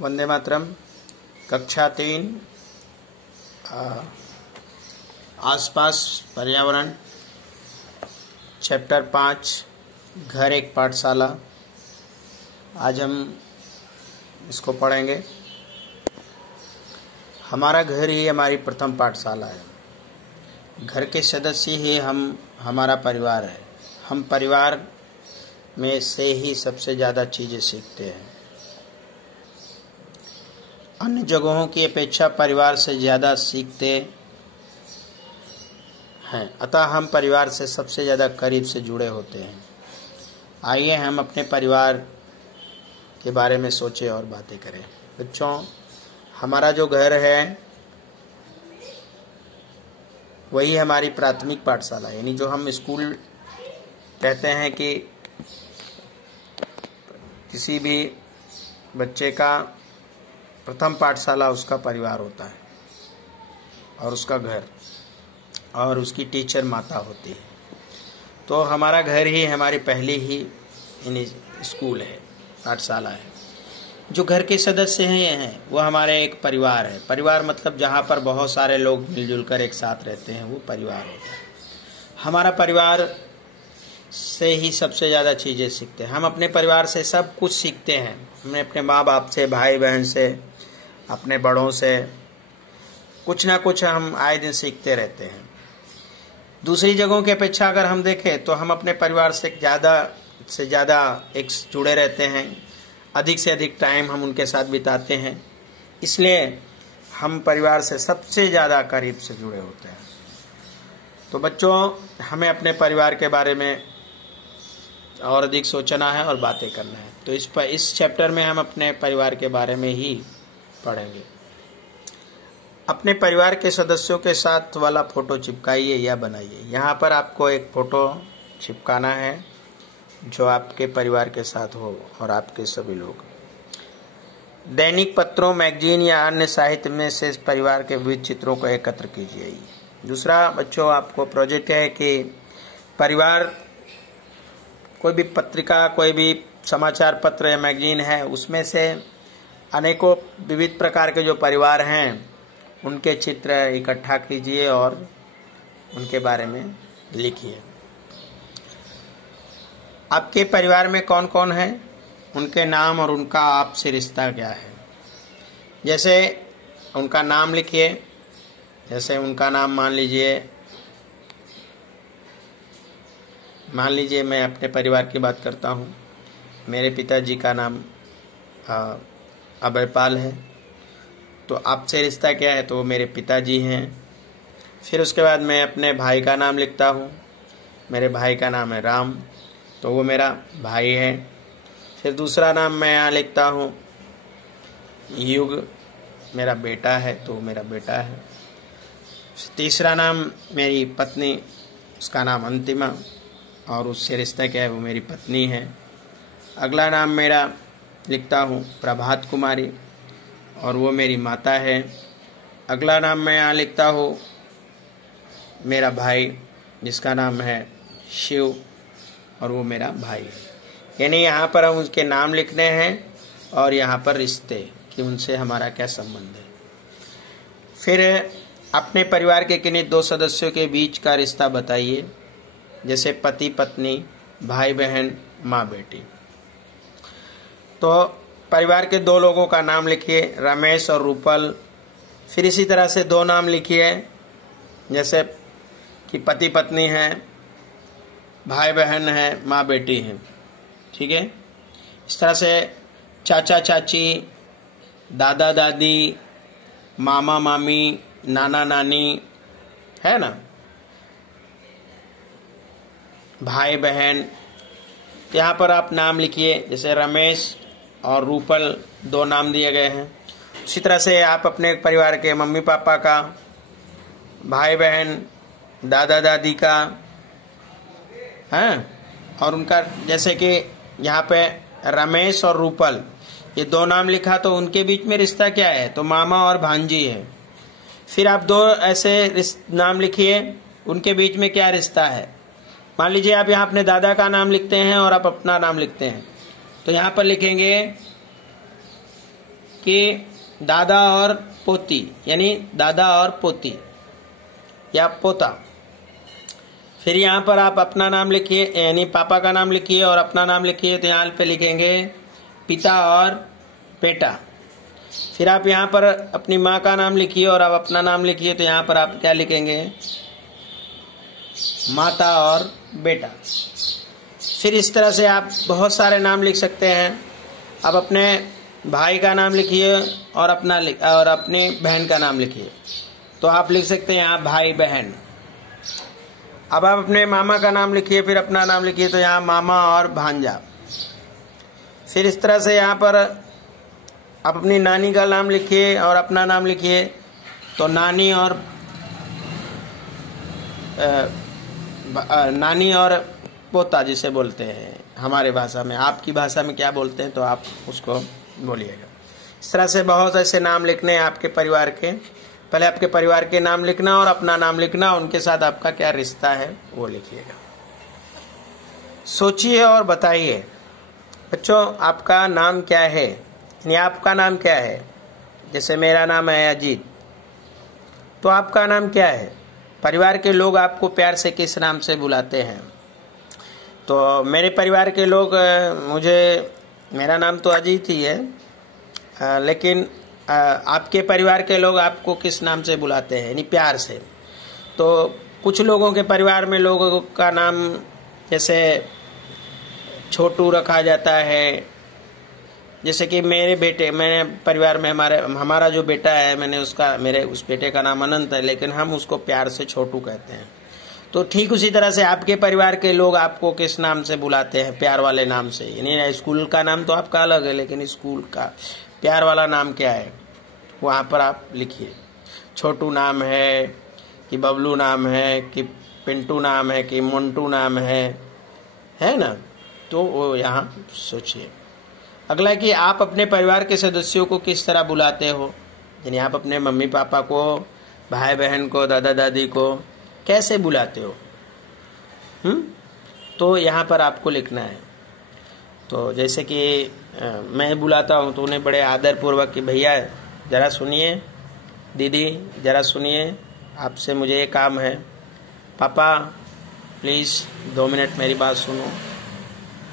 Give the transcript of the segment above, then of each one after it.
वंदे मातरम। कक्षा 3 आसपास पर्यावरण, चैप्टर 5 घर एक पाठशाला। आज हम इसको पढ़ेंगे। हमारा घर ही हमारी प्रथम पाठशाला है। घर के सदस्य ही हमारा परिवार है। हम परिवार में से ही सबसे ज़्यादा चीज़ें सीखते हैं। अन्य जगहों की अपेक्षा परिवार से ज़्यादा सीखते हैं, अतः हम परिवार से सबसे ज़्यादा करीब से जुड़े होते हैं। आइए हम अपने परिवार के बारे में सोचें और बातें करें। बच्चों, हमारा जो घर है वही हमारी प्राथमिक पाठशाला, यानी जो हम स्कूल कहते हैं कि किसी भी बच्चे का प्रथम पाठशाला उसका परिवार होता है और उसका घर और उसकी टीचर माता होती है। तो हमारा घर ही हमारी पहली ही स्कूल है, पाठशाला है। जो घर के सदस्य हैं वो हमारे एक परिवार है। परिवार मतलब जहाँ पर बहुत सारे लोग मिलजुल कर एक साथ रहते हैं, वो परिवार होता है। हमारा परिवार से ही सबसे ज़्यादा चीज़ें सीखते हैं। हम अपने परिवार से सब कुछ सीखते हैं। हमें अपने माँ बाप से, भाई बहन से, अपने बड़ों से कुछ ना कुछ हम आए दिन सीखते रहते हैं। दूसरी जगहों की अपेक्षा अगर हम देखें तो हम अपने परिवार से ज़्यादा एक जुड़े रहते हैं। अधिक से अधिक टाइम हम उनके साथ बिताते हैं, इसलिए हम परिवार से सबसे ज़्यादा करीब से जुड़े होते हैं। तो बच्चों, हमें अपने परिवार के बारे में और अधिक सोचना है और बातें करना है। तो इस चैप्टर में हम अपने परिवार के बारे में ही पढ़ेंगे। अपने परिवार के सदस्यों के साथ वाला फोटो चिपकाइए या बनाइए। यहाँ पर आपको एक फ़ोटो चिपकाना है जो आपके परिवार के साथ हो और आपके सभी लोग। दैनिक पत्रों, मैगजीन या अन्य साहित्य में से परिवार के विविध चित्रों को एकत्र कीजिए। दूसरा बच्चों, आपको प्रोजेक्ट है कि परिवार, कोई भी पत्रिका, कोई भी समाचार पत्र या मैगजीन है, उसमें से अनेकों विविध प्रकार के जो परिवार हैं उनके चित्र इकट्ठा कीजिए और उनके बारे में लिखिए। आपके परिवार में कौन कौन है, उनके नाम और उनका आपसे रिश्ता क्या है। जैसे उनका नाम लिखिए। जैसे उनका नाम मान लीजिए मैं अपने परिवार की बात करता हूँ। मेरे पिताजी का नाम अभयपाल है, तो आपसे रिश्ता क्या है, तो वो मेरे पिताजी हैं। फिर उसके बाद मैं अपने भाई का नाम लिखता हूँ। मेरे भाई का नाम है राम, तो वो मेरा भाई है। फिर दूसरा नाम मैं यहाँ लिखता हूँ युग, मेरा बेटा है, तो वो मेरा बेटा है। तीसरा नाम मेरी पत्नी, उसका नाम अंतिमा, और उससे रिश्ता क्या है, वो मेरी पत्नी है। अगला नाम मेरा लिखता हूँ प्रभात कुमारी, और वो मेरी माता है। अगला नाम मैं यहाँ लिखता हूँ मेरा भाई, जिसका नाम है शिव, और वो मेरा भाई है। यानी यहाँ पर हम उसके नाम लिखने हैं और यहाँ पर रिश्ते कि उनसे हमारा क्या संबंध है। फिर अपने परिवार के किन्हीं दो सदस्यों के बीच का रिश्ता बताइए, जैसे पति पत्नी, भाई बहन, माँ बेटी। तो परिवार के दो लोगों का नाम लिखिए, रमेश और रूपल। फिर इसी तरह से दो नाम लिखिए, जैसे कि पति पत्नी हैं, भाई बहन हैं, माँ बेटी हैं। ठीक है। इस तरह से चाचा चाची, दादा दादी, मामा मामी, नाना नानी, है ना, भाई बहन। यहाँ पर आप नाम लिखिए, जैसे रमेश और रूपल दो नाम दिए गए हैं। उसी तरह से आप अपने परिवार के मम्मी पापा का, भाई बहन, दादा दादी का, हैं, और उनका, जैसे कि यहाँ पे रमेश और रूपल ये दो नाम लिखा, तो उनके बीच में रिश्ता क्या है, तो मामा और भांजी है। फिर आप दो ऐसे नाम लिखिए, उनके बीच में क्या रिश्ता है। मान लीजिए आप यहाँ अपने दादा का नाम लिखते हैं और आप अपना नाम लिखते हैं, तो यहाँ पर लिखेंगे कि दादा और पोती, यानी दादा और पोती या पोता। फिर यहाँ पर आप अपना नाम लिखिए, यानी पापा का नाम लिखिए और अपना नाम लिखिए। तो यहाँ पे लिखेंगे पिता और बेटा। फिर आप यहाँ पर अपनी माँ का नाम लिखिए और आप अपना नाम लिखिए। तो यहाँ पर आप क्या लिखेंगे, माता और बेटा। फिर इस तरह से आप बहुत सारे नाम लिख सकते हैं। अब अपने भाई का नाम लिखिए और अपनी बहन का नाम लिखिए। तो आप लिख सकते हैं यहाँ भाई बहन। अब आप अपने मामा का नाम लिखिए, फिर अपना नाम लिखिए। तो यहाँ मामा और भांजा। फिर इस तरह से यहाँ पर आप अपनी नानी का नाम लिखिए और अपना नाम लिखिए। तो नानी और पोता जिसे बोलते हैं हमारे भाषा में। आपकी भाषा में क्या बोलते हैं तो आप उसको बोलिएगा। इस तरह से बहुत ऐसे नाम लिखने हैं आपके परिवार के। पहले आपके परिवार के नाम लिखना और अपना नाम लिखना, उनके साथ आपका क्या रिश्ता है वो लिखिएगा। सोचिए और बताइए। बच्चों, आपका नाम क्या है, यानी आपका नाम क्या है। जैसे मेरा नाम है अजीत, तो आपका नाम क्या है। परिवार के लोग आपको प्यार से किस नाम से बुलाते हैं। तो मेरे परिवार के लोग मेरा नाम तो अजीत ही है, लेकिन आपके परिवार के लोग आपको किस नाम से बुलाते हैं, यानी प्यार से। तो कुछ लोगों के परिवार में लोगों का नाम जैसे छोटू रखा जाता है। जैसे कि मेरे परिवार में हमारा जो बेटा है, मेरे उस बेटे का नाम अनंत है, लेकिन हम उसको प्यार से छोटू कहते हैं। तो ठीक उसी तरह से आपके परिवार के लोग आपको किस नाम से बुलाते हैं, प्यार वाले नाम से। यानी स्कूल का नाम तो आपका अलग है, लेकिन स्कूल का प्यार वाला नाम क्या है वहाँ पर आप लिखिए। छोटू नाम है कि बबलू नाम है कि पिंटू नाम है कि मोन्टू नाम है ना। तो वो यहाँ सोचिए। अगला कि आप अपने परिवार के सदस्यों को किस तरह बुलाते हो, यानी आप अपने मम्मी पापा को, भाई बहन को, दादा दादी को कैसे बुलाते हो। तो यहाँ पर आपको लिखना है। तो जैसे कि मैं बुलाता हूँ तो उन्हें बड़े आदर पूर्वक कि भैया ज़रा सुनिए, दीदी ज़रा सुनिए, आपसे मुझे ये काम है, पापा प्लीज़ 2 मिनट मेरी बात सुनो,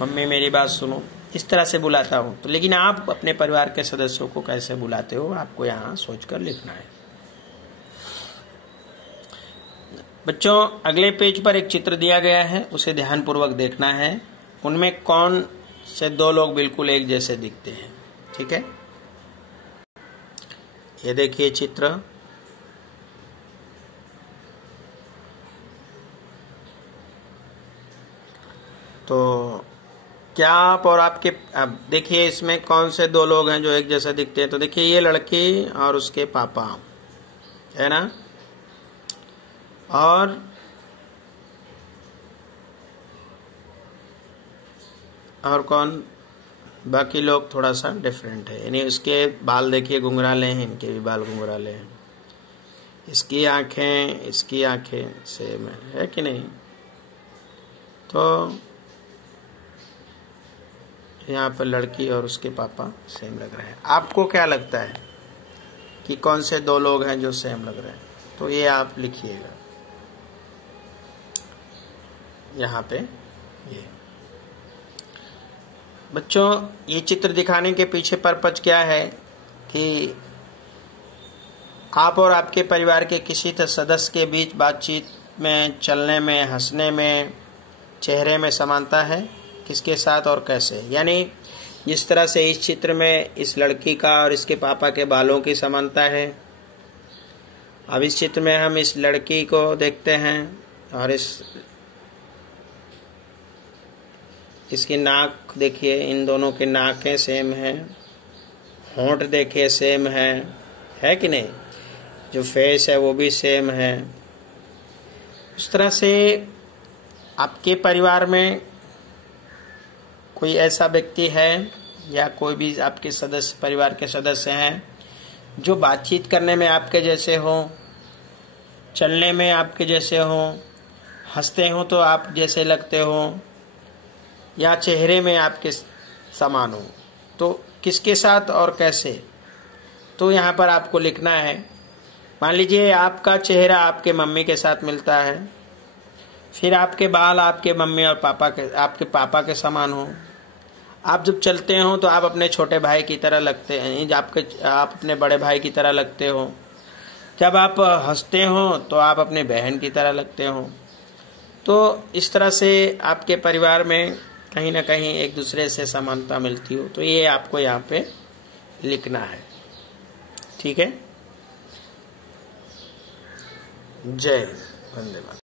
मम्मी मेरी बात सुनो। इस तरह से बुलाता हूँ। तो लेकिन आप अपने परिवार के सदस्यों को कैसे बुलाते हो, आपको यहाँ सोचकर लिखना है। बच्चों, अगले पेज पर एक चित्र दिया गया है, उसे ध्यानपूर्वक देखना है। उनमें कौन से 2 लोग बिल्कुल एक जैसे दिखते हैं। ठीक है, ये देखिए चित्र। तो क्या आप और आपके, अब देखिए इसमें कौन से 2 लोग हैं जो एक जैसे दिखते हैं। तो देखिए ये लड़की और उसके पापा है ना, और कौन, बाकी लोग थोड़ा सा डिफरेंट है। यानी उसके बाल देखिए घुंघराले हैं, इनके भी बाल घुंघराले हैं। इसकी आंखें सेम है कि नहीं। तो यहाँ पर लड़की और उसके पापा सेम लग रहे हैं। आपको क्या लगता है कि कौन से 2 लोग हैं जो सेम लग रहे हैं। तो ये आप लिखिएगा यहाँ पे। ये बच्चों, ये चित्र दिखाने के पीछे पर्पज क्या है कि आप और आपके परिवार के किसी सदस्य के बीच बातचीत में, चलने में, हंसने में, चेहरे में समानता है, किसके साथ और कैसे। यानी जिस तरह से इस चित्र में इस लड़की का और इसके पापा के बालों की समानता है। अब इस चित्र में हम इस लड़की को देखते हैं और इसकी नाक देखिए, इन दोनों की नाकें सेम हैं, होंठ देखिए सेम है कि नहीं, जो फेस है वो भी सेम है। उस तरह से आपके परिवार में कोई ऐसा व्यक्ति है या कोई भी आपके सदस्य, परिवार के सदस्य हैं जो बातचीत करने में आपके जैसे हो, चलने में आपके जैसे हो, हंसते हो तो आप जैसे लगते हो, या चेहरे में आपके समान हो। तो किसके साथ और कैसे, तो यहाँ पर आपको लिखना है, मान लीजिए आपका चेहरा आपके मम्मी के साथ मिलता है, फिर आपके बाल आपके मम्मी और आपके पापा के समान हो। आप जब चलते हो तो आप अपने छोटे भाई की तरह लगते हैं, आप अपने बड़े भाई की तरह लगते हो। जब आप हंसते हो तो आप अपने बहन की तरह लगते हो। तो इस तरह से आपके परिवार में कहीं ना कहीं एक दूसरे से समानता मिलती हो, तो ये आपको यहाँ पे लिखना है। ठीक है। जय हिंद, वंदे मातरम।